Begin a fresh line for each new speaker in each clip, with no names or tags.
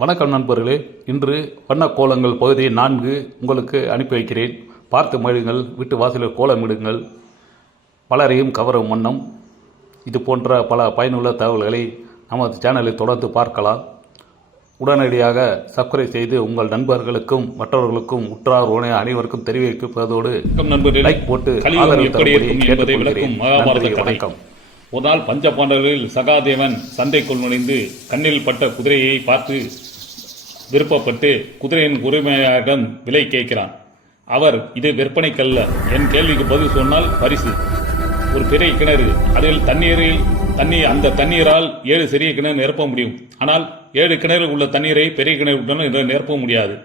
வணக்கம் நண்பர்களே. இன்று வண்ண கோலங்கள் பகுதி நான்கு உங்களுக்கு அனுப்பி வைக்கிறேன். பார்த்து மழுங்கள் வீட்டு வாசலில் கோலமிடுங்கள் பலரையும் கவரும் வண்ணம். இது போன்ற பல பயனுள்ள தகவல்களை நமது சேனலில் தொடர்ந்து பார்க்கலாம். உடனடியாக சப்ஸ்கிரைப் செய்து உங்கள் நண்பர்களுக்கும் மற்றவர்களுக்கும் உற்றார் உணை அனைவருக்கும் தெரிவிப்பதோடு லைக் போட்டு வணக்கம்.
ஒரு நாள் பஞ்ச பாண்டவர்களில் சகாதேவன் சந்தைக்குள் நுழைந்து கண்ணில் பட்ட குதிரையை பார்த்து விருப்பப்பட்டு குதிரையின் உரிமையாளரிடம் விலை கேட்கிறான். அவர் இது விற்பனைக்கல்ல. என் கேள்விக்கு பதில் சொன்னால் பரிசு. ஒரு பெரிய கிணறு. அதில் தண்ணீரில் தண்ணீர் அந்த தண்ணீரால் ஏழு சிறிய கிணறு நிரப்ப முடியும். ஆனால் ஏழு கிணறு உள்ள தண்ணீரை பெரிய கிணறு நிரப்ப முடியாது.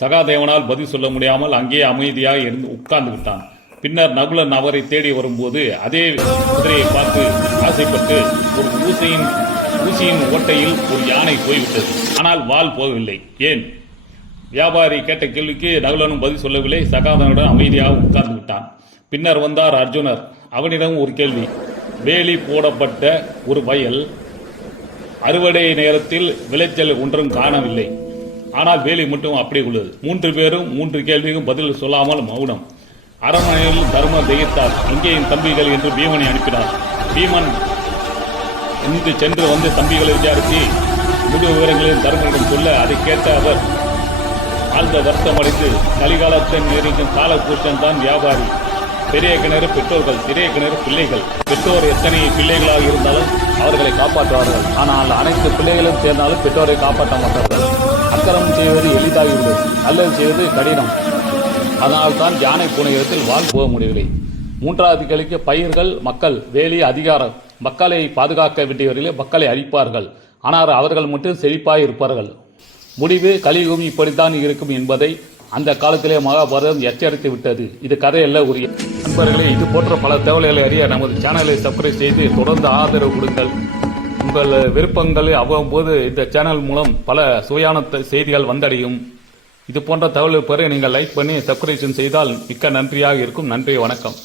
சகாதேவனால் பதில் சொல்ல முடியாமல் அங்கே அமைதியாக இருந்து உட்கார்ந்து விட்டான். பின்னர் நகுலன் அவரை தேடி வரும்போது அதே குதிரையை பார்த்து ஆசைப்பட்டு ஒரு ஊசையின் ஊசியின் ஓட்டையில் ஒரு யானை போய்விட்டது. ஆனால் வால் போகவில்லை. ஏன்? வியாபாரி கேட்ட கேள்விக்கு நகுலனும் பதில் சொல்லவில்லை. சகாதனுடன் அமைதியாக உட்கார்ந்து விட்டான். பின்னர் வந்தார் அர்ஜுனர். அவனிடம் ஒரு கேள்வி. வேலி போடப்பட்ட ஒரு வயல் அறுவடை நேரத்தில் விளைச்சல் ஒன்றும் காணவில்லை. ஆனால் வேலி மட்டும் அப்படி உள்ளது. மூன்று பேரும் மூன்று கேள்விக்கும் பதில் சொல்லாமல் மௌனம். அரண்மனையில் தர்ம தெய்த்தார் எங்கே என் தம்பிகள் என்று பீமனை அனுப்பினார். பீமன் இன்று சென்று வந்து தம்பிகளை விசாரித்து முழு விவரங்களையும் தருமனிடம் சொல்ல அதை கேட்ட அவர் ஆழ்ந்த வருத்தமடைந்து கலிகாலத்தை நெருங்கும் காலக்கூட்டம் தான் வியாபாரி. பெரிய கிணறு பெற்றோர்கள் சிறிய கிணறு பிள்ளைகள். பெற்றோர் எத்தனை பிள்ளைகளாக இருந்தாலும் அவர்களை காப்பாற்றுவார்கள். ஆனால் அனைத்து பிள்ளைகளும் சேர்ந்தாலும் பெற்றோரை காப்பாற்ற மாட்டார்கள். அக்கரம் செய்வது எளிதாகிவிடும். நல்லது செய்வது கடினம். அதனால் தான் யானை போன இடத்தில் வாழ் போக முடியவில்லை. மூன்றாவது கிளைக்கு பயிர்கள் மக்கள் வேலி அதிகாரம். மக்களை பாதுகாக்க வேண்டியவர்களே மக்களை அழிப்பார்கள். ஆனால் அவர்கள் மட்டும் செழிப்பாக இருப்பார்கள். முடிவு கலியுகம் இப்படித்தான் இருக்கும் என்பதை அந்த காலத்திலே மகாபாரதம் எச்சரித்து விட்டது. இது கதையல்ல உரிய. நண்பர்களே இது போன்ற பல தகவல்களை அறிய நமது சேனலை சப்ஸ்கிரைப் செய்து தொடர்ந்து ஆதரவு கொடுங்கள். உங்கள் விருப்பங்களை அவ்வப்போது இந்த சேனல் மூலம் பல சுவையான செய்திகள் வந்தடையும். இது போன்ற தகவல் பெற நீங்கள் லைக் பண்ணி சப்ஸ்கிரிப்ஷன் செய்தால் மிக்க நன்றியாக இருக்கும். நன்றி வணக்கம்.